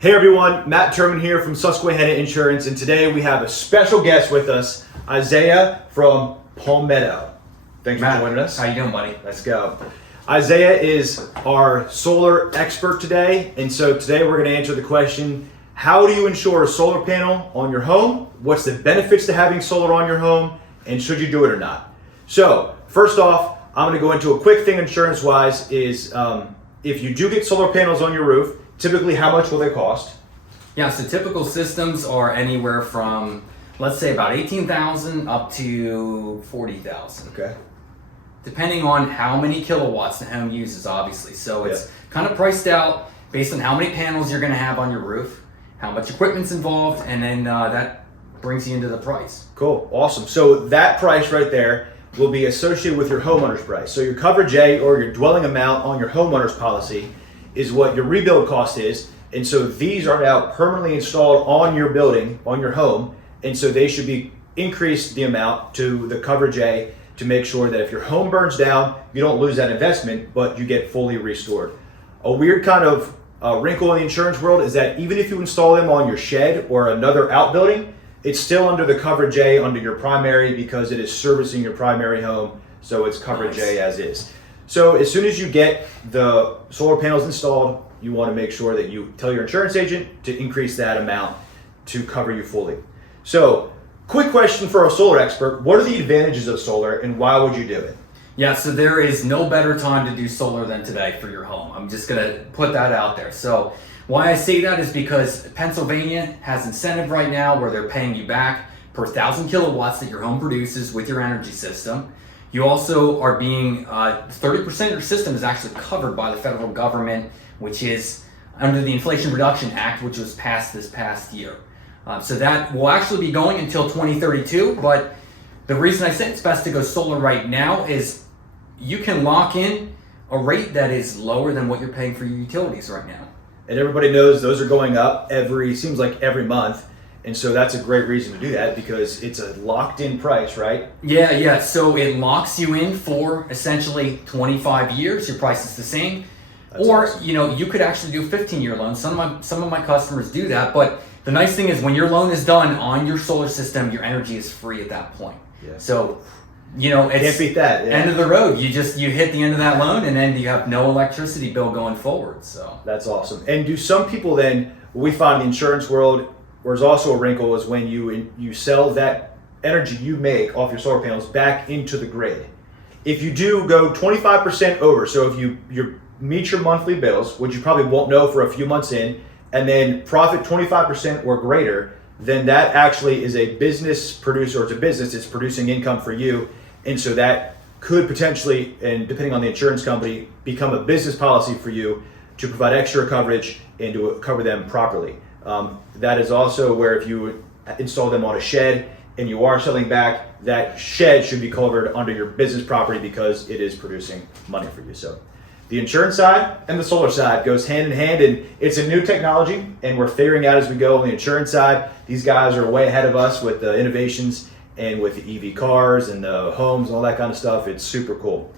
Hey everyone, Matt Turman here from Susquehanna Insurance, and today we have a special guest with us, Isaiah from Palmetto. Thanks Matt, for joining us. How you doing, buddy? Let's go. Isaiah is our solar expert today, and so today we're going to answer the question, how do you insure a solar panel on your home? What's the benefits to having solar on your home, and should you do it or not? So, first off, I'm going to go into a quick thing insurance-wise is if you do get solar panels on your roof, typically how much will they cost? Yeah, so typical systems are anywhere from, let's say, about $18,000 up to $40,000. Okay. Depending on how many kilowatts the home uses, obviously. So it's kind of priced out based on how many panels you're going to have on your roof, how much equipment's involved, and then that brings you into the price. Cool, awesome. So that price right there will be associated with your homeowner's price. So your coverage A or your dwelling amount on your homeowner's policy is what your rebuild cost is. And so these are now permanently installed on your building, on your home. And so they should be increased the amount to the coverage A to make sure that if your home burns down, you don't lose that investment, but you get fully restored. A weird kind of wrinkle in the insurance world is that even if you install them on your shed or another outbuilding, it's still under the coverage A under your primary because it is servicing your primary home. So it's coverage A as is. So as soon as you get the solar panels installed, you want to make sure that you tell your insurance agent to increase that amount to cover you fully. So quick question for a solar expert. What are the advantages of solar and why would you do it? Yeah, so there is no better time to do solar than today for your home. I'm just going to put that out there. So why I say that is because Pennsylvania has incentive right now where they're paying you back per 1,000 kilowatts that your home produces with your energy system. You also are being, 30% of your system is actually covered by the federal government, which is under the Inflation Reduction Act, which was passed this past year. So that will actually be going until 2032, but the reason I say it's best to go solar right now is you can lock in a rate that is lower than what you're paying for your utilities right now. And everybody knows those are going up seems like every month. And so that's a great reason to do that because it's a locked in price, right? Yeah. So it locks you in for essentially 25 years. Your price is the same. That's or, awesome. you could actually do a 15-year loan. Some of my customers do that. But the nice thing is when your loan is done on your solar system, your energy is free at that point. Yeah. So, it's Can't beat that. Yeah. end of the road. You hit the end of that loan and then you have no electricity bill going forward. So That's awesome. And do some people then, what we find in the insurance world, there's also a wrinkle is when you sell that energy you make off your solar panels back into the grid. If you do go 25% over, so if you meet your monthly bills, which you probably won't know for a few months in, and then profit 25% or greater, then that actually is a business producer, or it's a business that's producing income for you. And so that could potentially, and depending on the insurance company, become a business policy for you to provide extra coverage and to cover them properly. That is also where if you install them on a shed and you are selling back, that shed should be covered under your business property because it is producing money for you. So the insurance side and the solar side goes hand in hand, and it's a new technology and we're figuring out as we go on the insurance side. These guys are way ahead of us with the innovations and with the EV cars and the homes and all that kind of stuff. It's super cool.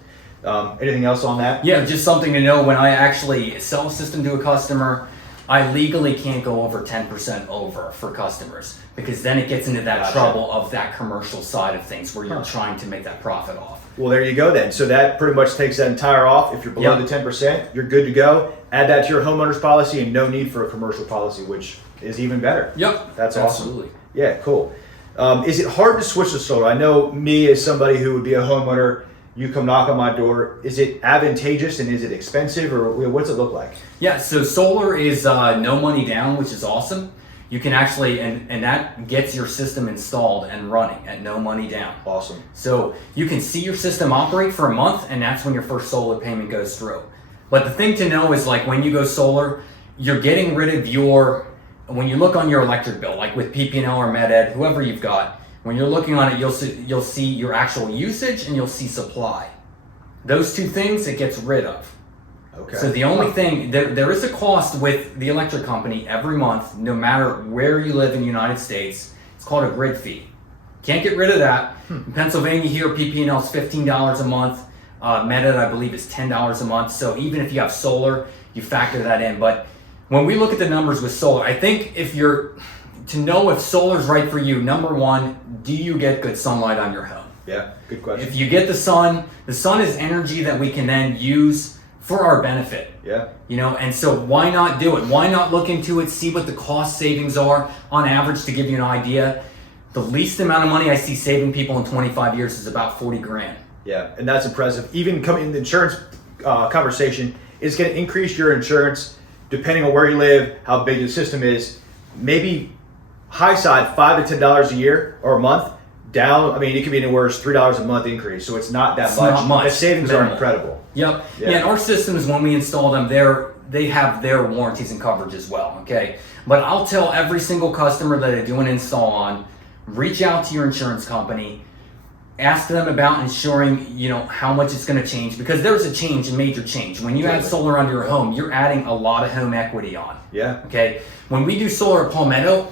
Anything else on that? yeah, just something to know when I actually sell a system to a customer, I legally can't go over 10% over for customers because then it gets into that trouble of that commercial side of things where you're trying to make that profit off. Well, there you go then. So that pretty much takes that entire off. If you're below the 10%, you're good to go. Add that to your homeowner's policy and no need for a commercial policy, which is even better. Yep. That's absolutely awesome. Yeah, cool. Is it hard to switch to solar? I know me as somebody who would be a homeowner, you come knock on my door. Is it advantageous and is it expensive or what's it look like? Yeah, so solar is no money down, which is awesome. You can actually, and that gets your system installed and running at no money down. Awesome. So you can see your system operate for a month and that's when your first solar payment goes through. But the thing to know is like when you go solar, you're getting rid of when you look on your electric bill, like with PP&L or Med-Ed, whoever you've got, when you're looking on it, you'll see your actual usage and you'll see supply. Those two things it gets rid of. Okay. So the only thing, there is a cost with the electric company every month, no matter where you live in the United States. It's called a grid fee. Can't get rid of that. In Pennsylvania here, PP&L is $15 a month. Med-Ed, I believe, is $10 a month. So even if you have solar, you factor that in. But when we look at the numbers with solar, I think to know if solar's right for you, number one, do you get good sunlight on your home? Yeah, good question. If you get the sun is energy that we can then use for our benefit. Yeah. And so why not do it? Why not look into it, see what the cost savings are on average? To give you an idea, the least amount of money I see saving people in 25 years is about 40 grand. Yeah, and that's impressive. Even coming in the insurance conversation, it's going to increase your insurance depending on where you live, how big the system is. Maybe high side $5 to $10 a year or a month. Down, I mean, it could be anywhere as $3 a month increase, so it's not that much. Not much. The savings are incredible. Yep. Yeah. And our systems, when we install them, they have their warranties and coverage as well. Okay. But I'll tell every single customer that I do an install on, reach out to your insurance company, ask them about insuring, how much it's going to change, because there's a major change. When you add solar onto your home, you're adding a lot of home equity on. Yeah. Okay. When we do solar at Palmetto,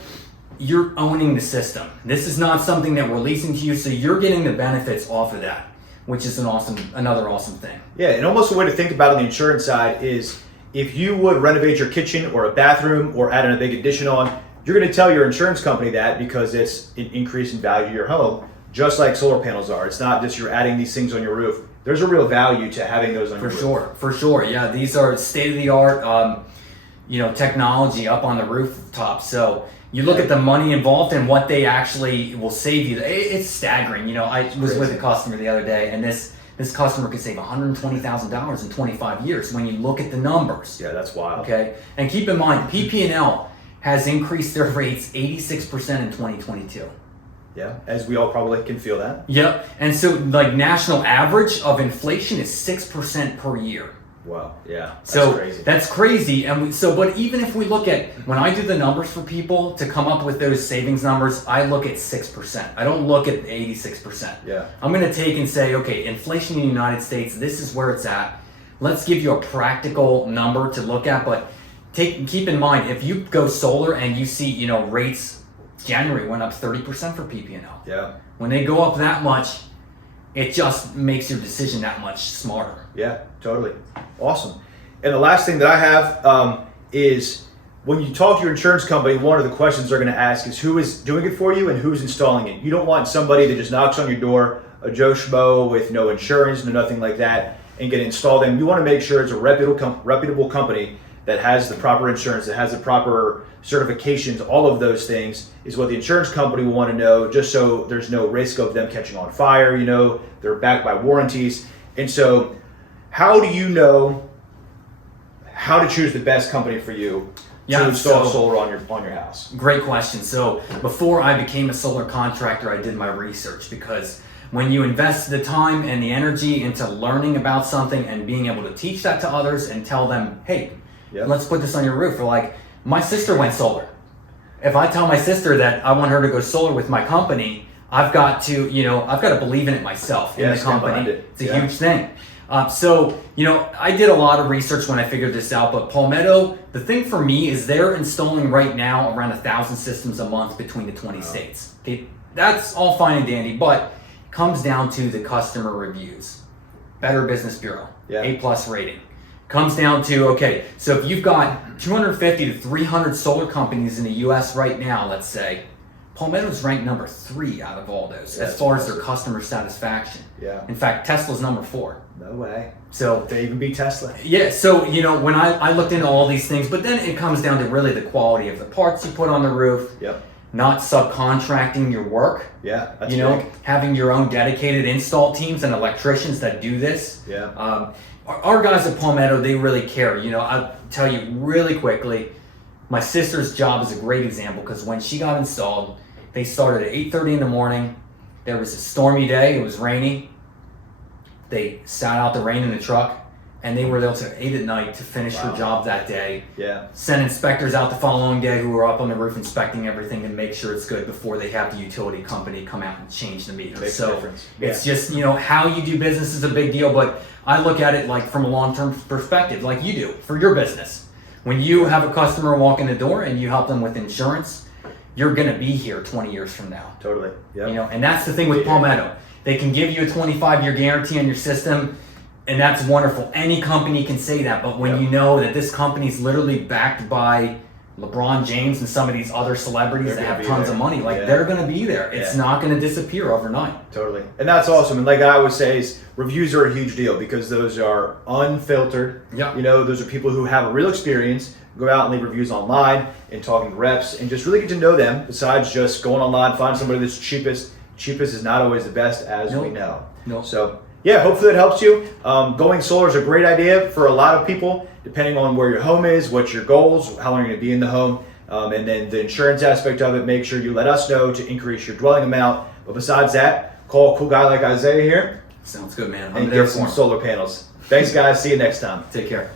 you're owning the system. This is not something that we're leasing to you, so you're getting the benefits off of that, which is another awesome thing. Yeah, and almost a way to think about it on the insurance side is if you would renovate your kitchen or a bathroom or add in a big addition on, you're going to tell your insurance company that because it's an increase in value to your home, just like solar panels are. It's not just you're adding these things on your roof. There's a real value to having those on your roof. For sure. Yeah, these are state-of-the-art, technology up on the rooftop. So you look at the money involved and what they actually will save you. It's staggering. I was with a customer the other day, and this customer could save $120,000 in 25 years when you look at the numbers. Yeah, that's wild. Okay, and keep in mind, PP&L has increased their rates 86% in 2022. Yeah, as we all probably can feel that. Yep, and so national average of inflation is 6% per year. Wow, yeah, that's crazy. That's crazy. And but even if we look at, when I do the numbers for people to come up with those savings numbers, I look at 6%. I don't look at 86%. Yeah. I'm going to take and say, okay, inflation in the United States, this is where it's at. Let's give you a practical number to look at, but keep in mind, if you go solar and you see, rates, January went up 30% for PP&L. Yeah. When they go up that much, it just makes your decision that much smarter. Yeah, totally. Awesome. And the last thing that I have is when you talk to your insurance company, one of the questions they're going to ask is who is doing it for you and who's installing it. You don't want somebody that just knocks on your door, a Joe Schmo with no insurance, no nothing like that, and get installed them. You want to make sure it's a reputable company that has the proper insurance, that has the proper certifications. All of those things is what the insurance company will want to know, just so there's no risk of them catching on fire. They're backed by warranties. And so how do you know how to choose the best company for you to install solar on your house? Great question. So before I became a solar contractor, I did my research, because when you invest the time and the energy into learning about something and being able to teach that to others and tell them, hey, let's put this on your roof. Or my sister went solar. If I tell my sister that I want her to go solar with my company, I've got to believe in it myself, in the company. It's a huge thing. I did a lot of research when I figured this out, but Palmetto, the thing for me is they're installing right now around 1,000 systems a month between the 20 states. Okay, that's all fine and dandy, but it comes down to the customer reviews. Better Business Bureau, A+ rating. Comes down to, okay, so if you've got 250 to 300 solar companies in the US right now, let's say, Palmetto's ranked number 3 out of all those as far as their customer satisfaction. Yeah. In fact, Tesla's number 4. No way. So they even beat Tesla. Yeah. So when I looked into all these things, but then it comes down to really the quality of the parts you put on the roof. Yep. Not subcontracting your work. Yeah. That's big. Having your own dedicated install teams and electricians that do this. Yeah. Our guys at Palmetto, they really care. I'll tell you really quickly. My sister's job is a great example, because when she got installed, they started at 8:30 in the morning. There was a stormy day. It was rainy. They sat out the rain in the truck, and they were there till 8 at night to finish her job that day. Yeah. Send inspectors out the following day who were up on the roof inspecting everything to make sure it's good before they have the utility company come out and change the meter. Makes a difference. It's just, how you do business is a big deal, but I look at it from a long-term perspective, like you do for your business. When you have a customer walk in the door and you help them with insurance, you're going to be here 20 years from now. Totally. Yeah. And that's the thing with Palmetto. They can give you a 25-year guarantee on your system. And that's wonderful. Any company can say that, but when you know that this company's literally backed by LeBron James and some of these other celebrities that have tons of money, like they're going to be there. It's not going to disappear overnight. Totally. And that's awesome. And like I always say, is reviews are a huge deal because those are unfiltered. Yeah. You know, those are people who have a real experience, go out and leave reviews online and talking to reps and just really get to know them besides just going online, find somebody that's cheapest. Cheapest is not always the best, as we know. So, yeah, hopefully that helps you. Going solar is a great idea for a lot of people, depending on where your home is, what's your goals, how long you're going to be in the home, and then the insurance aspect of it. Make sure you let us know to increase your dwelling amount. But besides that, call a cool guy like Isaiah here. Sounds good, man. And get some solar panels. Thanks, guys. See you next time. Take care.